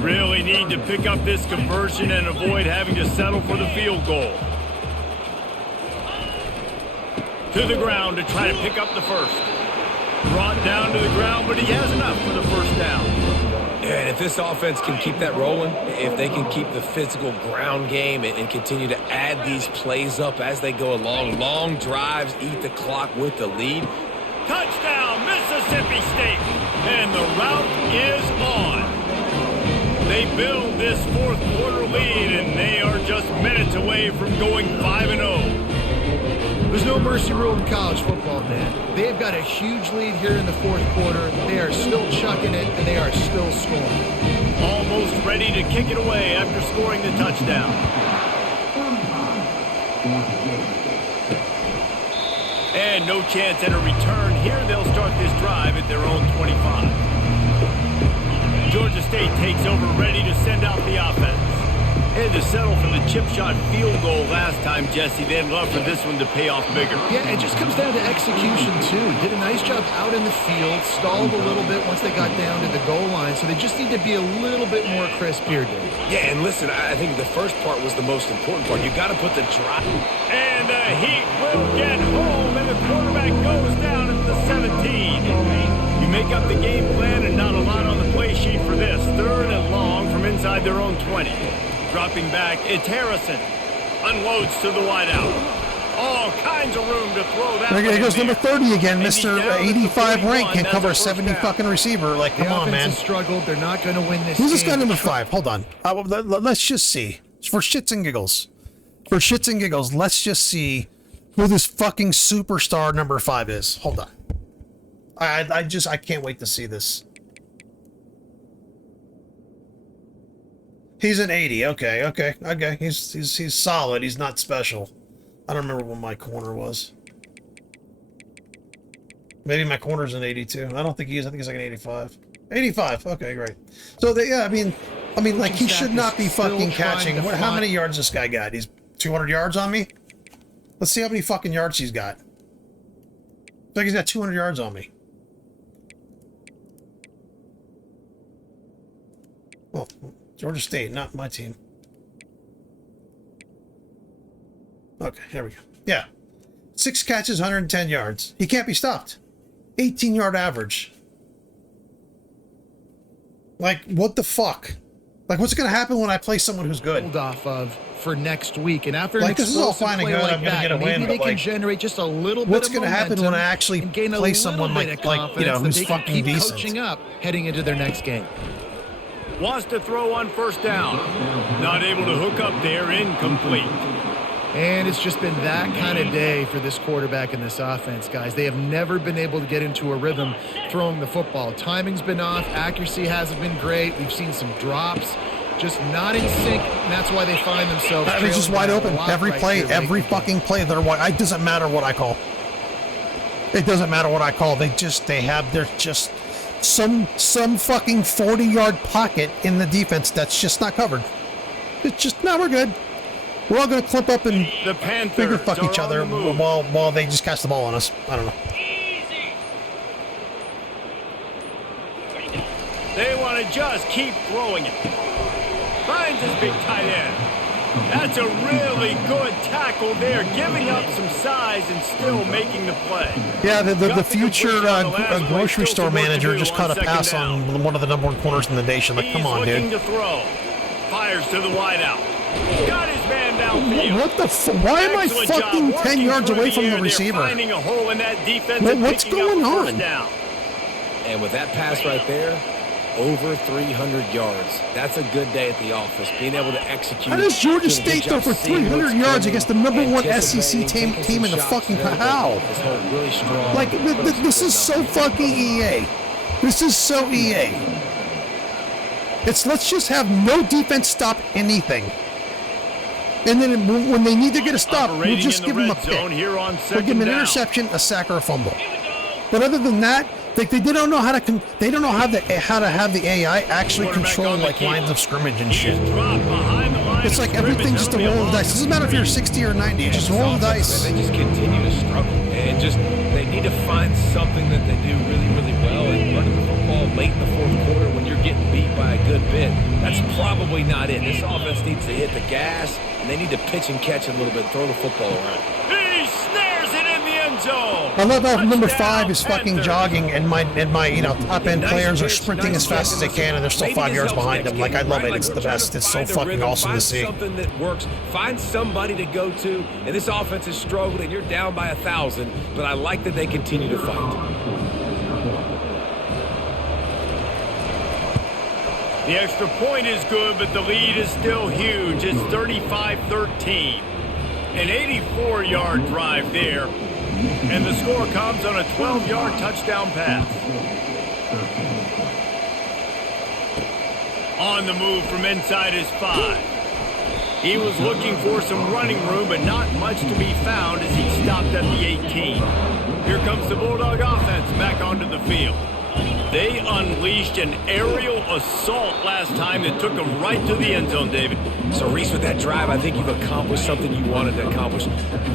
Really need to pick up this conversion and avoid having to settle for the field goal. To the ground to try to pick up the first. Brought down to the ground, but he has enough for the first down. And if this offense can keep that rolling, if they can keep the physical ground game and continue to add these plays up as they go along, long drives, eat the clock with the lead. Touchdown, Mississippi State. And the route is on. They build this fourth quarter lead, and they are just minutes away from going 5-0. There's no mercy rule in college football, man. They've got a huge lead here in the fourth quarter. They are still chucking it, and they are still scoring. Almost ready to kick it away after scoring the touchdown. And no chance at a return here. They'll start this drive at their own 25. Georgia State takes over, ready to send out the offense. Had to settle for the chip shot field goal last time, Jesse. They'd love for this one to pay off bigger. Yeah, it just comes down to execution, too. Did a nice job out in the field, stalled a little bit once they got down to the goal line, so they just need to be a little bit more crisp here, Dave. Yeah, and listen, I think the first part was the most important part. You got to put the drive. And the Heat will get home, and the quarterback goes down at the 17. You make up the game plan, and not a lot on the play sheet for this. 3rd and long from inside their own 20. Dropping back, it's Harrison. Unloads to the wideout. All kinds of room to throw that. There goes number 30 again, Mr. 85 rank, can't cover a 70 fucking receiver. Like, come on, man. Struggled. They're not going to win this Who's this game. guy number 5? Hold on. Let's just see. For shits and giggles. For shits and giggles, let's just see who this fucking superstar number 5 is. Hold on. I can't wait to see this. He's an 80. Okay. He's solid. He's not special. I don't remember what my corner was. Maybe my corner's an 82. I don't think he is. I think he's like an 85. 85. Okay, great. So I mean, like he should not be fucking catching. How many yards this guy got? He's 200 yards on me. Let's see how many fucking yards he's got. I think he's got 200 yards on me. Well, Georgia State, not my team. Okay, here we go. Yeah. 6 catches, 110 yards. He can't be stopped. 18-yard average. Like, what the fuck? Like, what's going to happen when I play someone who's good? Hold off of for next week. And after like, this is all fine and good. Like I'm going to get a win, maybe they but can like, generate just a little bit what's of going to happen when I actually play someone like you know, who's fucking decent? Coaching up heading into their next game. Wants to throw on first down. Not able to hook up there, incomplete. And it's just been that kind of day for this quarterback and this offense, guys. They have never been able to get into a rhythm throwing the football. Timing's been off. Accuracy hasn't been great. We've seen some drops. Just not in sync, and that's why they find themselves. They're just wide open. Every play, every fucking play, they're wide. It doesn't matter what I call. It doesn't matter what I call. They're just some fucking 40-yard pocket in the defense that's just not covered. It's just, no, we're good. We're all going to clip up and figure fuck each other while they just catch the ball on us. I don't know. They want to just keep throwing it. Finds his big tight end. That's a really good tackle there, giving up some size and still making the play. Yeah, the future grocery store manager just caught a pass on one of the number 1 corners in the nation. Like, come on, dude. He's looking to throw. Fires to the wideout. Got his man downfield. What the why am I fucking 10 yards away from the receiver? Finding a hole in that defense. What's going on? Down. And with that pass right there, over 300 yards. That's a good day at the office, being able to execute. How does Georgia State throw for 300 yards against the number 1 SEC team in the fucking how? Really strong. Like, this is so fucking EA. This is so EA. It's let's just have no defense stop anything. And then when they need to get a stop, we'll just give them a pick. We'll give them an interception, a sack, or a fumble. But other than that, like they don't know how to how to have the AI actually control like lines of scrimmage and shit. It's like everything just a roll of dice. It doesn't matter if you're 60 or 90. It's just roll of dice. They just continue to struggle and they need to find something that they do really, really well. And running the football late in the fourth quarter when you're getting beat by a good bit, that's probably not it. This offense needs to hit the gas and they need to pitch and catch a little bit, throw the football around. He snares it in the end zone. zone. I love how number Touchdown, 5 is fucking Panthers. jogging, and my top end players are sprinting as fast as they can, and they're still 5 yards behind them. Like, I love it. It's the best. It's so fucking awesome to see. Something that works. Find somebody to go to. And this offense is struggling. You're down by 1,000, but I like that they continue to fight. The extra point is good, but the lead is still huge. It's 35-13. An 84-yard drive there. And the score comes on a 12-yard touchdown pass. On the move from inside his 5. He was looking for some running room, but not much to be found as he stopped at the 18. Here comes the Bulldog offense back onto the field. They unleashed an aerial assault last time that took them right to the end zone, David. So, Reese, with that drive, I think you've accomplished something you wanted to accomplish.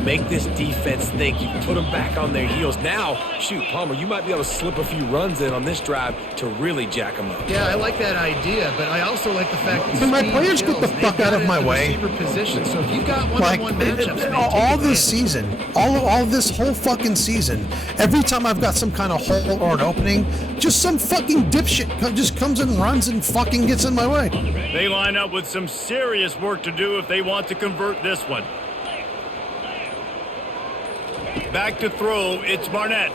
Make this defense think. You put them back on their heels. Now, shoot, Palmer, you might be able to slip a few runs in on this drive to really jack them up. Yeah, I like that idea, but I also like the fact that Can my players get the fuck out of my way? Position. So if you've got Like, one-on-one matchups, all this season, all this whole fucking season, every time I've got some kind of hole or an opening, just some fucking dipshit just comes and runs and fucking gets in my way. They line up with some serious work to do if they want to convert this one. Back to throw, it's Barnett.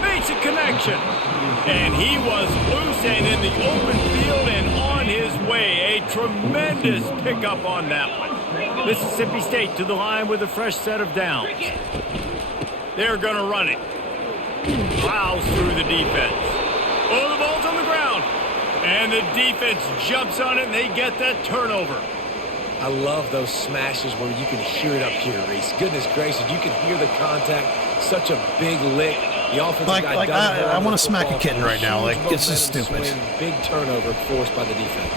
Makes a connection. And he was loose and in the open field and on his way. A tremendous pickup on that one. Mississippi State to the line with a fresh set of downs. They're going to run it. Plows through the defense. Oh, the ball's on the ground. And the defense jumps on it, and they get that turnover. I love those smashes where you can hear it up here, Reese. Goodness gracious, you can hear the contact. Such a big lick. The offensive guy doesn't I want to smack a kitten right now. Like, it's just stupid. Big turnover forced by the defense.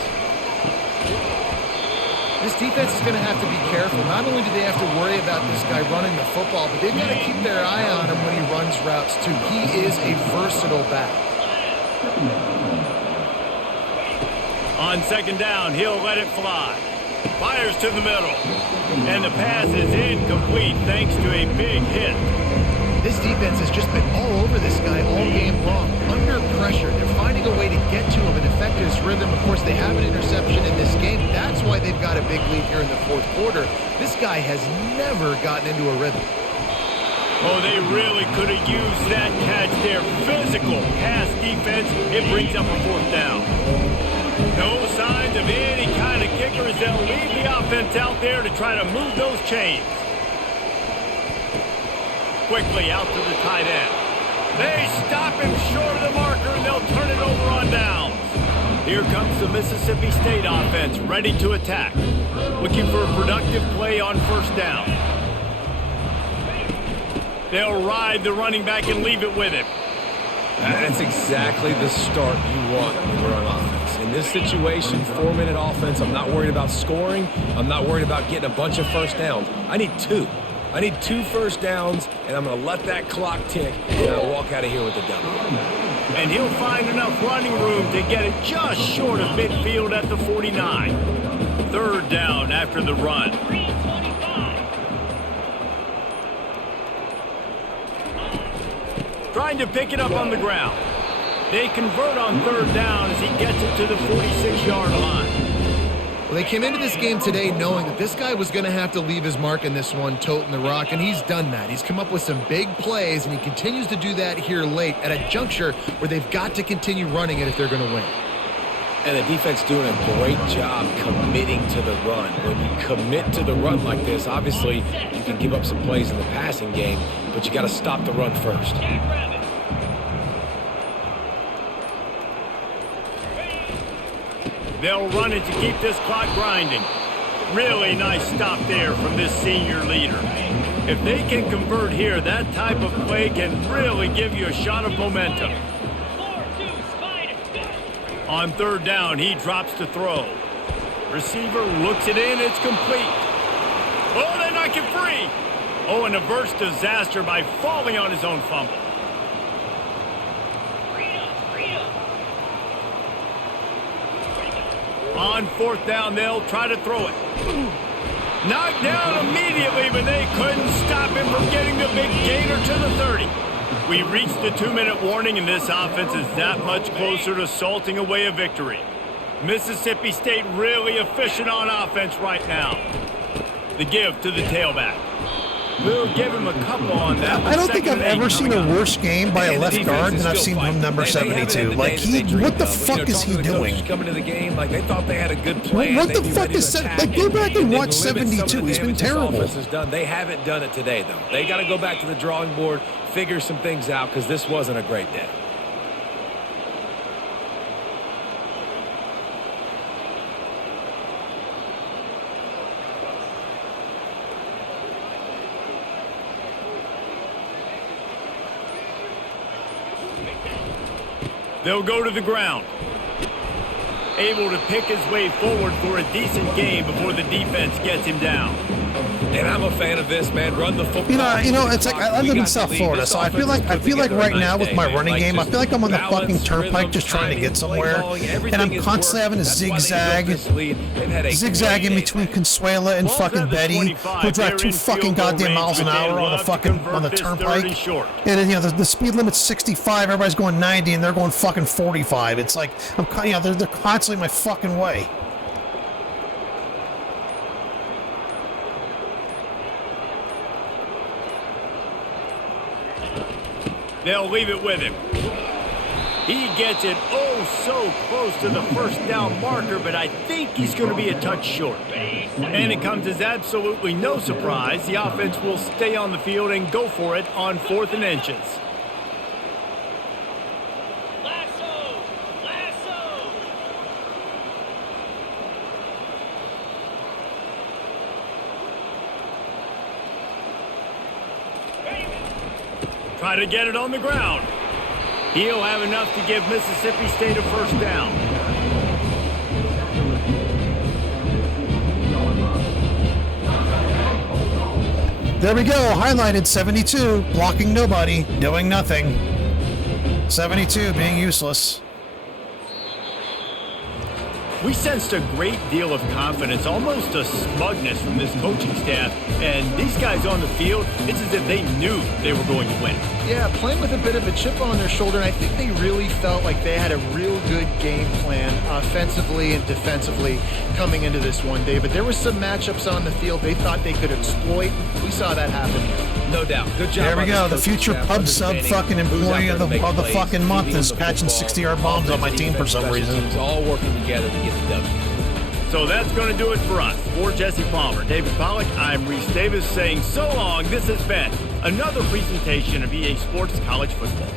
This defense is going to have to be careful. Not only do they have to worry about this guy running the football, but they've got to keep their eye on him when he runs routes, too. He is a versatile back. On second down, he'll let it fly. Fires to the middle. And the pass is incomplete thanks to a big hit. This defense has just been all over this guy all game long. Under pressure, they're finding a way to get to him and affect his rhythm. Of course, they have an interception in this game. That's why they've got a big lead here in the fourth quarter. This guy has never gotten into a rhythm. Oh, they really could have used that catch there. Physical pass defense. It brings up a fourth down. No signs of any kind of kicker as they'll leave the offense out there to try to move those chains. Quickly out to the tight end. They stop him short of the marker, and they'll turn it over on downs. Here comes the Mississippi State offense, ready to attack. Looking for a productive play on first down. They'll ride the running back and leave it with him. That's exactly the start you want when you're on offense. In this situation, 4-minute offense, I'm not worried about scoring. I'm not worried about getting a bunch of first downs. I need 2. I need 2 first downs, and I'm going to let that clock tick, and I'll walk out of here with the W. And he'll find enough running room to get it just short of midfield at the 49. Third down after the run. Trying to pick it up on the ground. They convert on third down as he gets it to the 46-yard line. Well, they came into this game today knowing that this guy was going to have to leave his mark in this one, toting the rock, and he's done that. He's come up with some big plays, and he continues to do that here late at a juncture where they've got to continue running it if they're going to win. And the defense doing a great job committing to the run. When you commit to the run like this, obviously you can give up some plays in the passing game, but you got to stop the run first. They'll run it to keep this clock grinding. Really nice stop there from this senior leader. If they can convert here, that type of play can really give you a shot of momentum. On third down, he drops to throw. Receiver looks it in, it's complete. Oh, they knock it free. Oh, and averts disaster by falling on his own fumble. On fourth down, they'll try to throw it. Knocked down immediately, but they couldn't stop him from getting the big gainer to the 30. We reached the 2-minute warning, and this offense is that much closer to salting away a victory. Mississippi State really efficient on offense right now. The give to the tailback. We'll give him a couple on that. I don't think I've ever seen a worse game by a left guard than I've seen from number 72. Like, what the fuck is he doing? Coming to the game, like they thought they had a good plan. What the fuck is that? Like, go back and watch 72. He's been terrible. They haven't done it today, though. They got to go back to the drawing board, figure some things out, because this wasn't a great day. They'll go to the ground. Able to pick his way forward for a decent game before the defense gets him down. And I'm a fan of this, man. Run the football. You know, it's like I live in South Florida, so I feel like right now with my running game, I feel like I'm on the fucking turnpike just trying to get somewhere, and I'm constantly having to zigzag in between Consuela and fucking Betty, who drive 2 fucking goddamn miles an hour on the turnpike. And then, you know, the speed limit's 65, everybody's going 90, and they're going fucking 45. It's like they're constantly in my fucking way. They'll leave it with him. He gets it so close to the first down marker, but I think he's going to be a touch short. And it comes as absolutely no surprise. The offense will stay on the field and go for it on 4th and inches. Lasso! Try to get it on the ground. He'll have enough to give Mississippi State a first down. There we go, highlighted 72, blocking nobody, doing nothing. 72 being useless. We sensed a great deal of confidence, almost a smugness from this coaching staff. And these guys on the field, it's as if they knew they were going to win. Yeah, playing with a bit of a chip on their shoulder, and I think they really felt like they had a real good game plan offensively and defensively coming into this one, David. There were some matchups on the field they thought they could exploit. We saw that happen here. No doubt. Good job. There we go. The future pub sub fucking employee of the fucking month is catching 60-yard bombs on my team for some reason. It's all working together to get the W. So that's going to do it for us. For Jesse Palmer, David Pollack, I'm Reese Davis saying so long. This has been another presentation of EA Sports College Football.